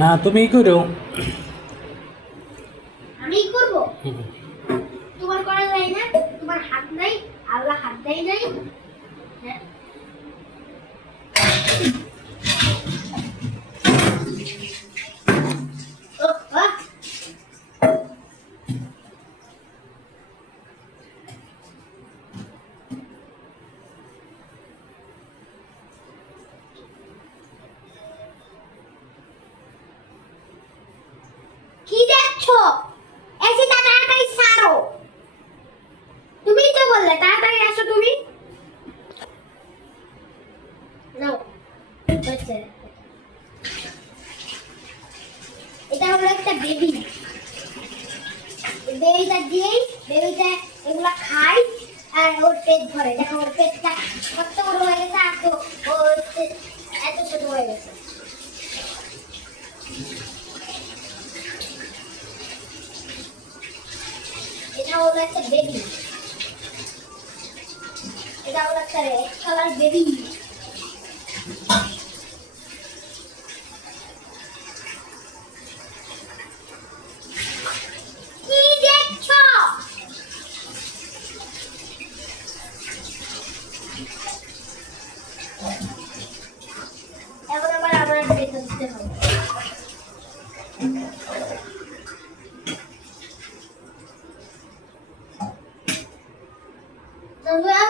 না তুমি করো। আমি করব? তোমার করা যায় না? তোমার হাত নাই? আল্লাহ হাত দেয় নাই? হ্যাঁ। ওহ, বাহ। কি দেখছো? এসিটা তাড়াতাড়ি ছাড়ো। তুমিই তো বললে তাড়াতাড়ি আসো তুমি। নাও, হচ্ছে। এটা হলো একটা বেবি। বেবিটা দিয়েই বেবিটা এগুলা খায় আর ওর পেট ভরে। দেখো ওর পেটটা কত বড় হয়ে গেছে আর তো ওর এত ছোট হয়ে গেছে। এটা হলো একটা বেবি। এটা হলো একটা রেড কালার বেবি। কি দেখছো? এখন আবার আমার দেখতে দিতে হবে। বন্ধুরা